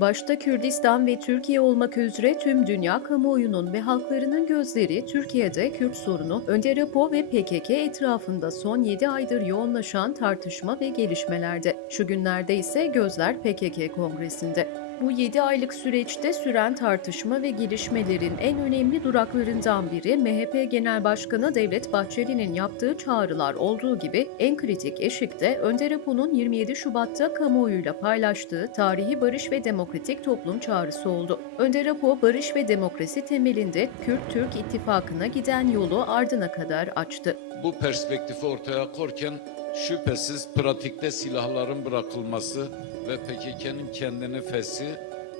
Başta Kürdistan ve Türkiye olmak üzere tüm dünya kamuoyunun ve halklarının gözleri Türkiye'de Kürt sorunu, Önder Apo ve PKK etrafında son 7 aydır yoğunlaşan tartışma ve gelişmelerde. Şu günlerde ise gözler PKK kongresinde. Bu 7 aylık süreçte süren tartışma ve gelişmelerin en önemli duraklarından biri MHP Genel Başkanı Devlet Bahçeli'nin yaptığı çağrılar olduğu gibi en kritik eşikte Önder Apo'nun 27 Şubat'ta kamuoyuyla paylaştığı tarihi barış ve demokratik toplum çağrısı oldu. Önder Apo, barış ve demokrasi temelinde Kürt-Türk ittifakına giden yolu ardına kadar açtı. Bu perspektifi ortaya korken şüphesiz pratikte silahların bırakılması ve PKK'nın kendini fesi,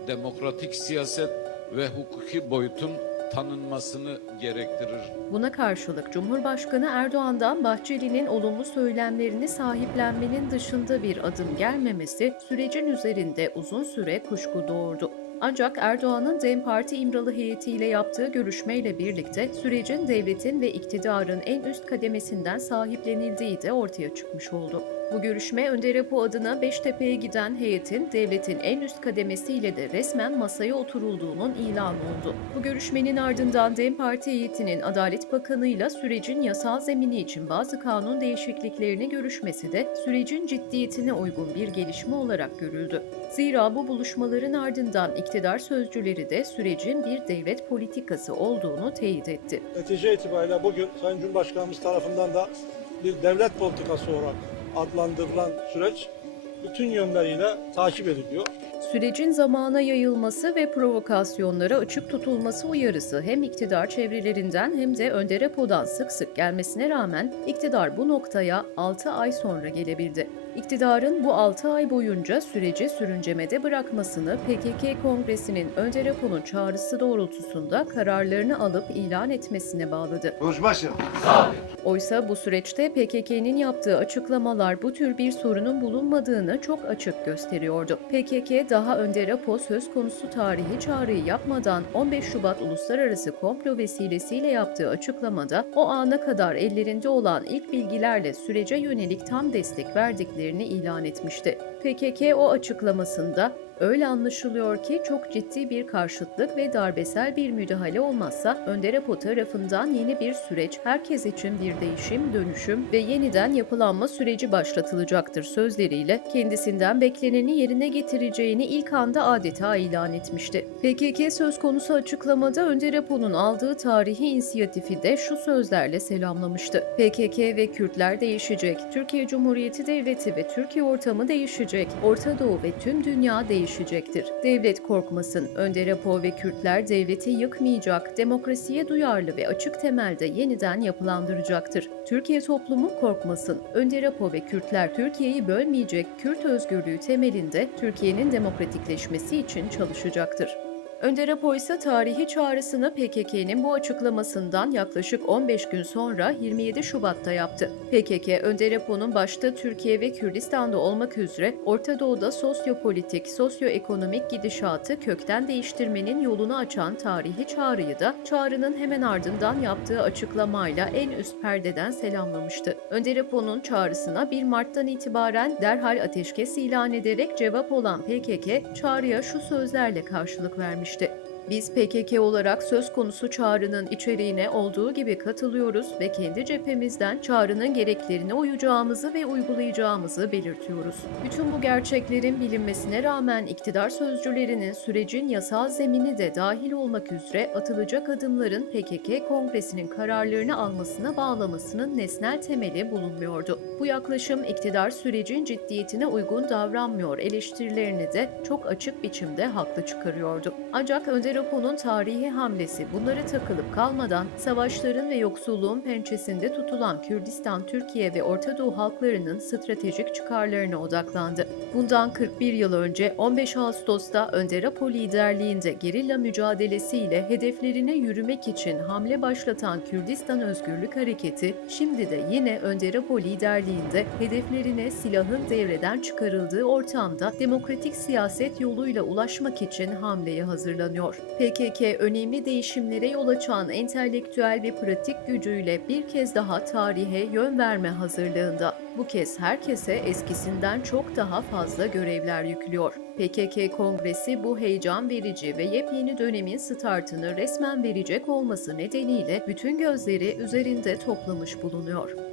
demokratik siyaset ve hukuki boyutun tanınmasını gerektirir. Buna karşılık Cumhurbaşkanı Erdoğan'dan Bahçeli'nin olumlu söylemlerini sahiplenmenin dışında bir adım gelmemesi sürecin üzerinde uzun süre kuşku doğurdu. Ancak Erdoğan'ın DEM Parti İmralı heyetiyle yaptığı görüşmeyle birlikte sürecin devletin ve iktidarın en üst kademesinden sahiplenildiği de ortaya çıkmış oldu. Bu görüşme Önder Apo adına Beştepe'ye giden heyetin devletin en üst kademesiyle de resmen masaya oturulduğunun ilanı oldu. Bu görüşmenin ardından DEM Parti heyetinin Adalet Bakanı'yla sürecin yasal zemini için bazı kanun değişikliklerini görüşmesi de sürecin ciddiyetine uygun bir gelişme olarak görüldü. Zira bu buluşmaların ardından iktidar sözcüleri de sürecin bir devlet politikası olduğunu teyit etti. Netice itibariyle bugün Sayın Cumhurbaşkanımız tarafından da bir devlet politikası olarak adlandırılan süreç bütün yönleriyle takip ediliyor. Sürecin zamana yayılması ve provokasyonlara açık tutulması uyarısı hem iktidar çevrelerinden hem de Önder Apo'dan sık sık gelmesine rağmen iktidar bu noktaya 6 ay sonra gelebildi. İktidarın bu 6 ay boyunca süreci sürüncemede bırakmasını PKK Kongresi'nin Önder Apo'nun çağrısı doğrultusunda kararlarını alıp ilan etmesine bağladı. Rojbaşı. Oysa bu süreçte PKK'nin yaptığı açıklamalar bu tür bir sorunun bulunmadığını çok açık gösteriyordu. PKK daha önde rapo söz konusu tarihi çağrıyı yapmadan 15 Şubat Uluslararası Komplo vesilesiyle yaptığı açıklamada o ana kadar ellerinde olan ilk bilgilerle sürece yönelik tam destek verdiklerini ilan etmişti. PKK o açıklamasında Öyle anlaşılıyor ki çok ciddi bir karşıtlık ve darbesel bir müdahale olmazsa Önder Apo tarafından yeni bir süreç, herkes için bir değişim, dönüşüm ve yeniden yapılanma süreci başlatılacaktır sözleriyle kendisinden bekleneni yerine getireceğini ilk anda adeta ilan etmişti. PKK söz konusu açıklamada Önder Apo'nun aldığı tarihi inisiyatifi de şu sözlerle selamlamıştı. PKK ve Kürtler değişecek, Türkiye Cumhuriyeti Devleti ve Türkiye ortamı değişecek, Orta Doğu ve tüm dünya değişecektir. Devlet korkmasın, Önder Apo ve Kürtler devleti yıkmayacak, demokrasiye duyarlı ve açık temelde yeniden yapılandıracaktır. Türkiye toplumu korkmasın, Önder Apo ve Kürtler Türkiye'yi bölmeyecek, Kürt özgürlüğü temelinde Türkiye'nin demokratikleşmesi için çalışacaktır. Önder Apo ise tarihi çağrısını PKK'nin bu açıklamasından yaklaşık 15 gün sonra 27 Şubat'ta yaptı. PKK, Önder Apo'nun başta Türkiye ve Kürdistan'da olmak üzere Orta Doğu'da sosyopolitik, sosyoekonomik gidişatı kökten değiştirmenin yolunu açan tarihi çağrıyı da çağrının hemen ardından yaptığı açıklamayla en üst perdeden selamlamıştı. Önder Apo'nun çağrısına 1 Mart'tan itibaren derhal ateşkes ilan ederek cevap olan PKK, çağrıya şu sözlerle karşılık vermişti gelmişti. Biz PKK olarak söz konusu çağrının içeriğine olduğu gibi katılıyoruz ve kendi cephemizden çağrının gereklerine uyacağımızı ve uygulayacağımızı belirtiyoruz. Bütün bu gerçeklerin bilinmesine rağmen iktidar sözcülerinin sürecin yasal zemini de dahil olmak üzere atılacak adımların PKK Kongresi'nin kararlarını almasına bağlamasının nesnel temeli bulunmuyordu. Bu yaklaşım iktidar sürecin ciddiyetine uygun davranmıyor eleştirilerini de çok açık biçimde haklı çıkarıyordu. Ancak Önder Apo'nun tarihi hamlesi bunları takılıp kalmadan savaşların ve yoksulluğun pençesinde tutulan Kürdistan, Türkiye ve Orta Doğu halklarının stratejik çıkarlarına odaklandı. Bundan 41 yıl önce 15 Ağustos'ta Önder Apo liderliğinde gerilla mücadelesiyle hedeflerine yürümek için hamle başlatan Kürdistan Özgürlük Hareketi, şimdi de yine Önder Apo liderliğinde hedeflerine silahın devreden çıkarıldığı ortamda demokratik siyaset yoluyla ulaşmak için hamleye hazırlanıyor. PKK önemli değişimlere yol açan entelektüel ve pratik gücüyle bir kez daha tarihe yön verme hazırlığında. Bu kez herkese eskisinden çok daha fazla görevler yüklüyor. PKK Kongresi bu heyecan verici ve yepyeni dönemin startını resmen verecek olması nedeniyle bütün gözleri üzerinde toplamış bulunuyor.